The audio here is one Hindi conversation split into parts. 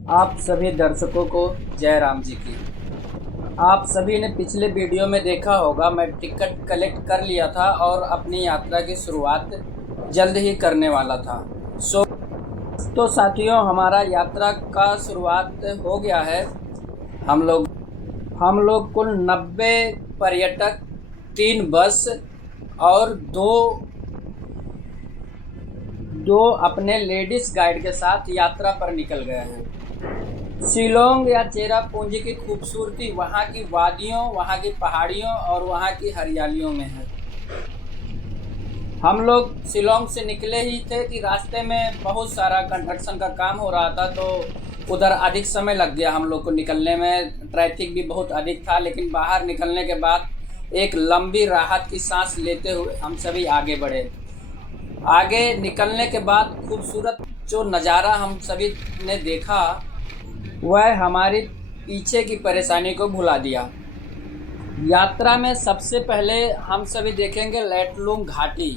आप सभी दर्शकों को जय राम जी की। आप सभी ने पिछले वीडियो में देखा होगा, मैं टिकट कलेक्ट कर लिया था और अपनी यात्रा की शुरुआत जल्द ही करने वाला था। सो तो साथियों, हमारा यात्रा का शुरुआत हो गया है। हम लोग कुल 90 पर्यटक, 3 बस और दो दो अपने लेडीज गाइड के साथ यात्रा पर निकल गए हैं। शिलोंग या चेरापूंजी की खूबसूरती वहाँ की वादियों, वहाँ की पहाड़ियों और वहाँ की हरियालियों में है। हम लोग शिलोंग से निकले ही थे कि रास्ते में बहुत सारा कंस्ट्रक्शन का काम हो रहा था, तो उधर अधिक समय लग गया हम लोग को निकलने में। ट्रैफिक भी बहुत अधिक था, लेकिन बाहर निकलने के बाद एक लंबी राहत की सांस लेते हुए हम सभी आगे बढ़े। आगे निकलने के बाद खूबसूरत जो नज़ारा हम सभी ने देखा, वह हमारी पीछे की परेशानी को भुला दिया। यात्रा में सबसे पहले हम सभी देखेंगे लेटलुंग घाटी,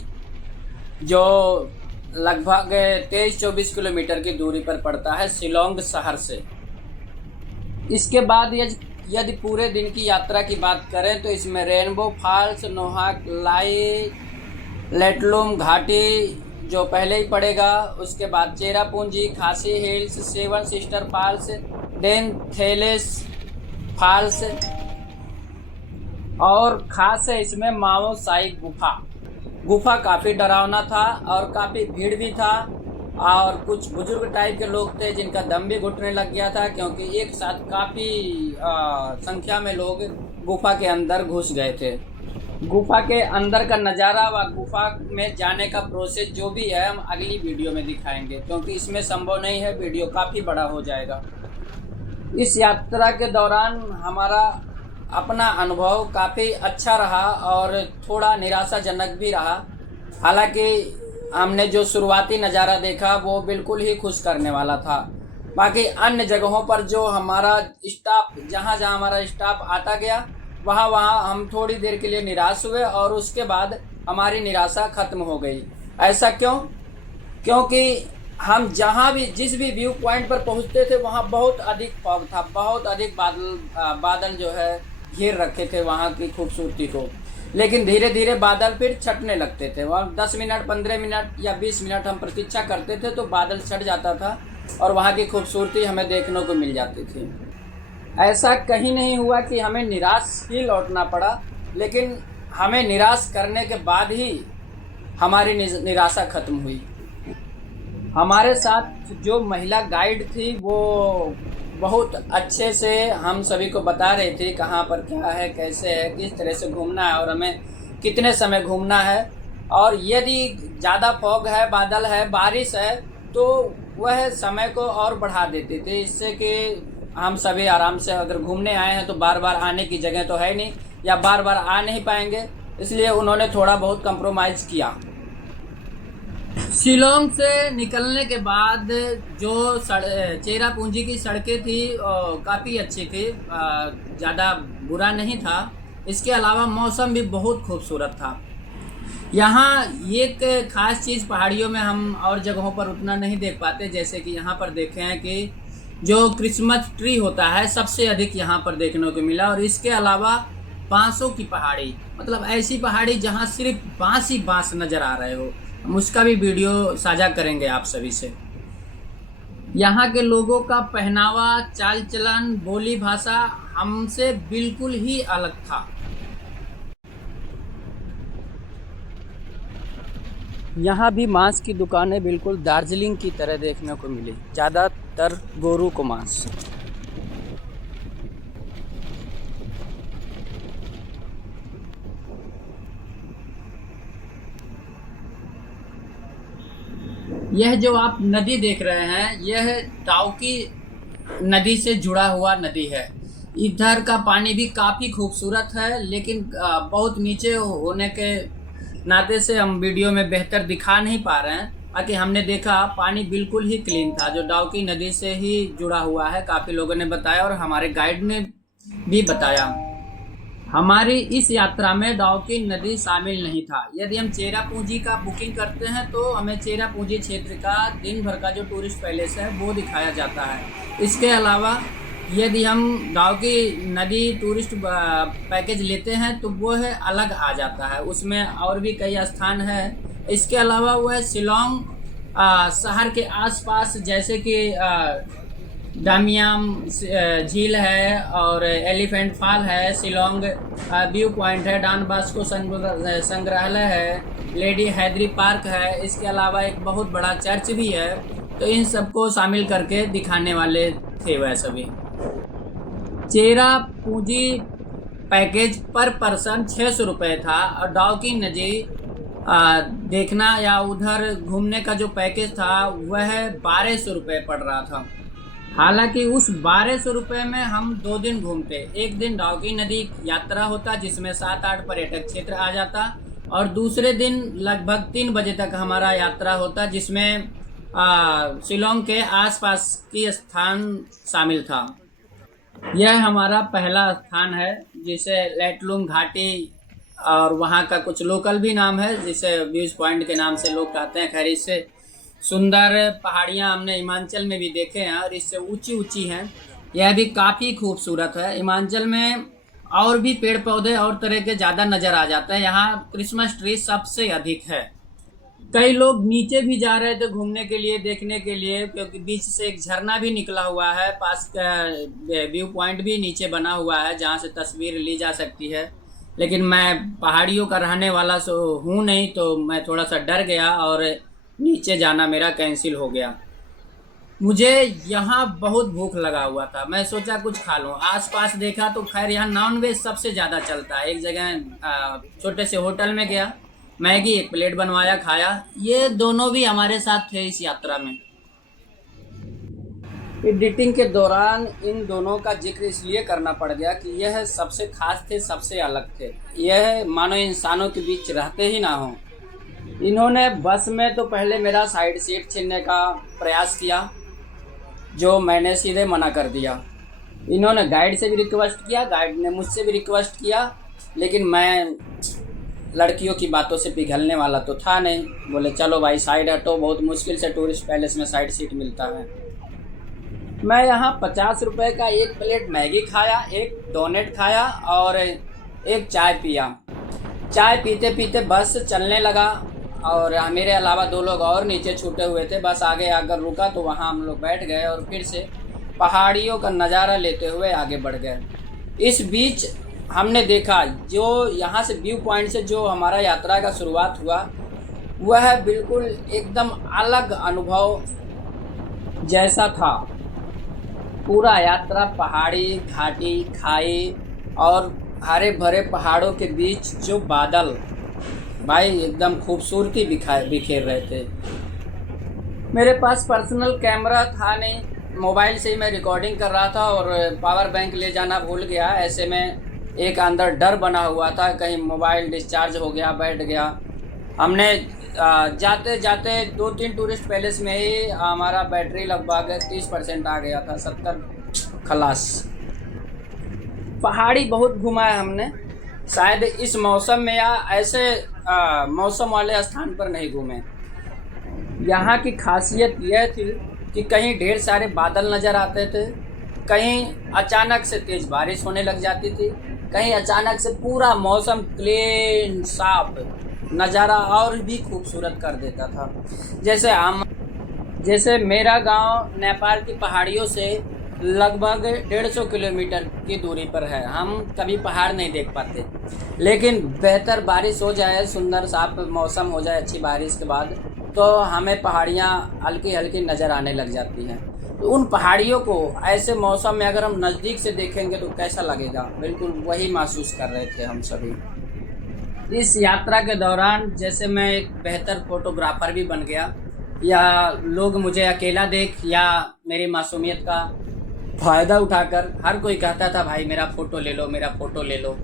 जो लगभग 23-24 किलोमीटर की दूरी पर पड़ता है शिलोंग शहर से। इसके बाद यदि पूरे दिन की यात्रा की बात करें तो इसमें रेनबो फॉल्स, नोहाक लाई, लेटलुम घाटी जो पहले ही पड़ेगा, उसके बाद Cherrapunji, Khasi hills, seven sister falls, Dainthlen falls और खास है इसमें माओ साई गुफा काफ़ी डरावना था और काफ़ी भीड़ भी था, और कुछ बुजुर्ग टाइप के लोग थे जिनका दम भी घुटने लग गया था, क्योंकि एक साथ काफ़ी संख्या में लोग गुफा के अंदर घुस गए थे। गुफा के अंदर का नज़ारा व गुफा में जाने का प्रोसेस जो भी है हम अगली वीडियो में दिखाएंगे, क्योंकि इसमें संभव नहीं है, वीडियो काफ़ी बड़ा हो जाएगा। इस यात्रा के दौरान हमारा अपना अनुभव काफ़ी अच्छा रहा और थोड़ा निराशाजनक भी रहा। हालांकि हमने जो शुरुआती नज़ारा देखा वो बिल्कुल ही खुश करने वाला था। बाकी अन्य जगहों पर जो हमारा स्टाफ, जहाँ जहाँ हमारा स्टाफ आता गया, वहाँ वहाँ हम थोड़ी देर के लिए निराश हुए और उसके बाद हमारी निराशा ख़त्म हो गई। ऐसा क्यों? क्योंकि हम जहाँ भी जिस भी व्यू पॉइंट पर पहुँचते थे वहाँ बहुत अधिक फॉग था, बहुत अधिक बादल जो है घेर रखे थे वहाँ की खूबसूरती को। लेकिन धीरे धीरे बादल फिर छटने लगते थे। वहाँ 10 मिनट, 15 मिनट या 20 मिनट हम प्रतीक्षा करते थे तो बादल छट जाता था और वहाँ की खूबसूरती हमें देखने को मिल जाती थी। ऐसा कहीं नहीं हुआ कि हमें निराश ही लौटना पड़ा, लेकिन हमें निराश करने के बाद ही हमारी निराशा खत्म हुई। हमारे साथ जो महिला गाइड थी वो बहुत अच्छे से हम सभी को बता रही थी कहाँ पर क्या है, कैसे है, किस तरह से घूमना है और हमें कितने समय घूमना है। और यदि ज़्यादा फॉग है, बादल है, बारिश है, तो वह समय को और बढ़ा देते थे, इससे कि हम सभी आराम से, अगर घूमने आए हैं तो बार बार आने की जगह तो है नहीं या बार बार आ नहीं पाएंगे, इसलिए उन्होंने थोड़ा बहुत कंप्रोमाइज़ किया। शिलोंग से निकलने के बाद जो चेरापूंजी की सड़कें थी काफ़ी अच्छी थी, ज़्यादा बुरा नहीं था। इसके अलावा मौसम भी बहुत खूबसूरत था। यहाँ एक ख़ास चीज़ पहाड़ियों में हम और जगहों पर उतना नहीं देख पाते, जैसे कि यहाँ पर देखे हैं कि जो क्रिसमस ट्री होता है सबसे अधिक यहाँ पर देखने को मिला। और इसके अलावा बांसों की पहाड़ी, मतलब ऐसी पहाड़ी जहाँ सिर्फ बांस ही बांस नज़र आ रहे हो, हम उसका भी वीडियो साझा करेंगे आप सभी से। यहाँ के लोगों का पहनावा, चाल चलन, बोली भाषा हमसे बिल्कुल ही अलग था। यहाँ भी मांस की दुकानें बिल्कुल दार्जिलिंग की तरह देखने को मिली, ज़्यादातर गोरू को मांस। यह जो आप नदी देख रहे हैं, यह टाउकी नदी से जुड़ा हुआ नदी है। इधर का पानी भी काफ़ी खूबसूरत है, लेकिन बहुत नीचे होने के नाते से हम वीडियो में बेहतर दिखा नहीं पा रहे हैं। बाकी हमने देखा पानी बिल्कुल ही क्लीन था, जो डाउकी नदी से ही जुड़ा हुआ है, काफ़ी लोगों ने बताया और हमारे गाइड ने भी बताया। हमारी इस यात्रा में डाउकी नदी शामिल नहीं था। यदि हम चेरापूंजी का बुकिंग करते हैं तो हमें चेरापूंजी क्षेत्र का दिन भर का जो टूरिस्ट पैलेस है वो दिखाया जाता है। इसके अलावा यदि हम डाउकी नदी टूरिस्ट पैकेज लेते हैं तो वो है अलग आ जाता है, उसमें और भी कई स्थान है। इसके अलावा वो है शिलोंग शहर के आसपास, जैसे कि डामियाम झील है और एलिफेंट फॉल है, शिलोंग व्यू पॉइंट है, डॉन बॉस्को संग्रहालय है, लेडी हैदरी पार्क है। इसके अलावा एक बहुत बड़ा चर्च भी है। तो इन सबको शामिल करके दिखाने वाले थे वह सभी। चेरापूंजी पैकेज पर पर्सन 600 रुपये था और डाउकी नदी देखना या उधर घूमने का जो पैकेज था वह 1200 रुपये पड़ रहा था। हालांकि उस 1200 रुपये में हम 2 दिन घूमते। एक दिन डाउकी नदी यात्रा होता जिसमें 7-8 पर्यटक क्षेत्र आ जाता और दूसरे दिन लगभग 3 बजे तक हमारा यात्रा होता जिसमें शिलोंग के आसपास की स्थान शामिल था। यह हमारा पहला स्थान है जिसे लेटलुंग घाटी और वहाँ का कुछ लोकल भी नाम है जिसे व्यूज पॉइंट के नाम से लोग कहते हैं। खैर इससे सुंदर पहाड़ियाँ हमने हिमाचल में भी देखे हैं और इससे ऊंची ऊंची हैं। यह भी काफ़ी खूबसूरत है। हिमाचल में और भी पेड़ पौधे और तरह के ज़्यादा नज़र आ जाते हैं। यहाँ क्रिसमस ट्री सबसे अधिक है। कई लोग नीचे भी जा रहे थे घूमने के लिए, देखने के लिए, क्योंकि बीच से एक झरना भी निकला हुआ है। पास का व्यू पॉइंट भी नीचे बना हुआ है जहाँ से तस्वीर ली जा सकती है। लेकिन मैं पहाड़ियों का रहने वाला हूँ नहीं, तो मैं थोड़ा सा डर गया और नीचे जाना मेरा कैंसिल हो गया। मुझे यहाँ बहुत भूख लगा हुआ था। मैं सोचा कुछ खा लूँ। आसपास देखा तो खैर यहाँ नॉनवेज सबसे ज़्यादा चलता है। एक जगह छोटे से होटल में गया, मैगी 1 प्लेट बनवाया, खाया। ये दोनों भी हमारे साथ थे इस यात्रा में। एडिटिंग के दौरान इन दोनों का जिक्र इसलिए करना पड़ गया कि यह सबसे खास थे, सबसे अलग थे। यह मानो इंसानों के बीच रहते ही ना हों। इन्होंने बस में तो पहले मेरा साइड सीट छीनने का प्रयास किया, जो मैंने सीधे मना कर दिया। इन्होंने गाइड से भी रिक्वेस्ट किया, गाइड ने मुझसे भी रिक्वेस्ट किया, लेकिन मैं लड़कियों की बातों से पिघलने वाला तो था नहीं। बोले चलो भाई साइड हटो, बहुत मुश्किल से टूरिस्ट पैलेस में साइड सीट मिलता है। मैं यहाँ 50 रुपये का 1 प्लेट मैगी खाया, 1 डोनेट खाया और 1 चाय पिया। चाय पीते पीते बस चलने लगा और मेरे अलावा 2 लोग और नीचे छूटे हुए थे। बस आगे आकर रुका तो वहाँ हम लोग बैठ गए और फिर से पहाड़ियों का नज़ारा लेते हुए आगे बढ़ गए। इस बीच हमने देखा जो यहाँ से व्यू पॉइंट से जो हमारा यात्रा का शुरुआत हुआ वह बिल्कुल एकदम अलग अनुभव जैसा था। पूरा यात्रा पहाड़ी, घाटी, खाई और हरे भरे पहाड़ों के बीच जो बादल, भाई एकदम खूबसूरती बिखेर रहे थे। मेरे पास पर्सनल कैमरा था नहीं, मोबाइल से ही मैं रिकॉर्डिंग कर रहा था और पावर बैंक ले जाना भूल गया। ऐसे में एक अंदर डर बना हुआ था कहीं मोबाइल डिस्चार्ज हो गया, बैठ गया। हमने जाते जाते 2-3 टूरिस्ट पैलेस में ही हमारा बैटरी लगभग 30% आ गया था, 70 खलास। पहाड़ी बहुत घुमा है हमने, शायद इस मौसम में या ऐसे मौसम वाले स्थान पर नहीं घूमे। यहाँ की खासियत यह थी कि कहीं ढेर सारे बादल नज़र आते थे, कहीं अचानक से तेज़ बारिश होने लग जाती थी, कहीं अचानक से पूरा मौसम क्लीन साफ नज़ारा और भी खूबसूरत कर देता था। जैसे मेरा गांव नेपाल की पहाड़ियों से लगभग 150 किलोमीटर की दूरी पर है। हम कभी पहाड़ नहीं देख पाते, लेकिन बेहतर बारिश हो जाए, सुंदर साफ मौसम हो जाए अच्छी बारिश के बाद, तो हमें पहाड़ियाँ हल्की हल्की नज़र आने लग जाती हैं। तो उन पहाड़ियों को ऐसे मौसम में अगर हम नज़दीक से देखेंगे तो कैसा लगेगा, बिल्कुल वही महसूस कर रहे थे हम सभी। इस यात्रा के दौरान जैसे मैं एक बेहतर फोटोग्राफर भी बन गया, या लोग मुझे अकेला देख या मेरी मासूमियत का फ़ायदा उठाकर हर कोई कहता था भाई मेरा फ़ोटो ले लो, मेरा फ़ोटो ले लो,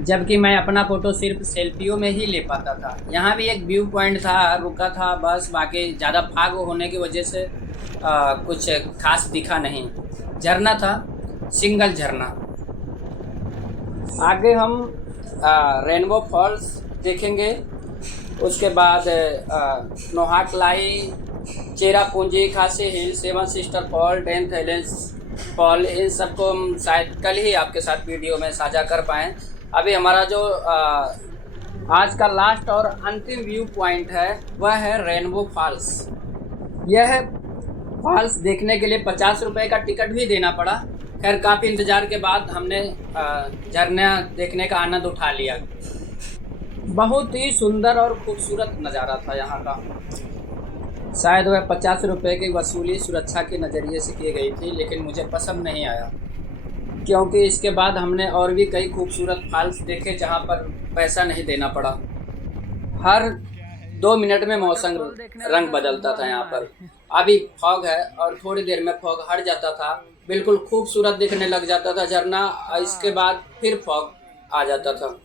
जबकि मैं अपना फ़ोटो सिर्फ सेल्फियों में ही ले पाता था। यहाँ भी एक व्यू पॉइंट था, रुका था बस, बाकी ज़्यादा फाग होने की वजह से कुछ खास दिखा नहीं। झरना था, सिंगल झरना। आगे हम रेनबो फॉल्स देखेंगे, उसके बाद Nohkalikai, Cherrapunji, Khasi hill, seven sister fall, Dainthlen fall, इन सबको हम शायद कल ही आपके साथ वीडियो में साझा कर पाएँ। अभी हमारा जो आज का लास्ट और अंतिम व्यू पॉइंट है वह है रेनबो फॉल्स। यह फॉल्स देखने के लिए 50 रुपये का टिकट भी देना पड़ा। खैर काफ़ी इंतज़ार के बाद हमने झरना देखने का आनंद उठा लिया। बहुत ही सुंदर और खूबसूरत नज़ारा था यहाँ का। शायद वह 50 रुपये की वसूली सुरक्षा के नज़रिए से की गई थी, लेकिन मुझे पसंद नहीं आया, क्योंकि इसके बाद हमने और भी कई खूबसूरत फॉल्स देखे जहाँ पर पैसा नहीं देना पड़ा। हर 2 मिनट में मौसम रंग बदलता था यहाँ पर। अभी फॉग है और थोड़ी देर में फॉग हट जाता था, बिल्कुल खूबसूरत दिखने लग जाता था झरना। इसके बाद फिर फॉग आ जाता था।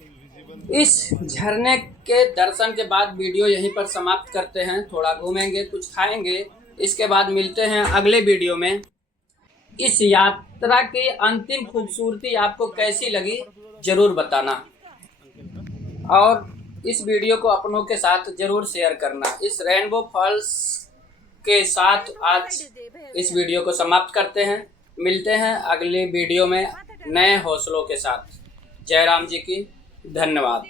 इस झरने के दर्शन के बाद वीडियो यहीं पर समाप्त करते हैं। थोड़ा घूमेंगे, कुछ खाएंगे, इसके बाद मिलते हैं अगले वीडियो में। इस यात्रा की अंतिम खूबसूरती आपको कैसी लगी ज़रूर बताना, और इस वीडियो को अपनों के साथ ज़रूर शेयर करना। इस रेनबो फॉल्स के साथ आज इस वीडियो को समाप्त करते हैं। मिलते हैं अगले वीडियो में नए हौसलों के साथ। जय राम जी की धन्यवाद।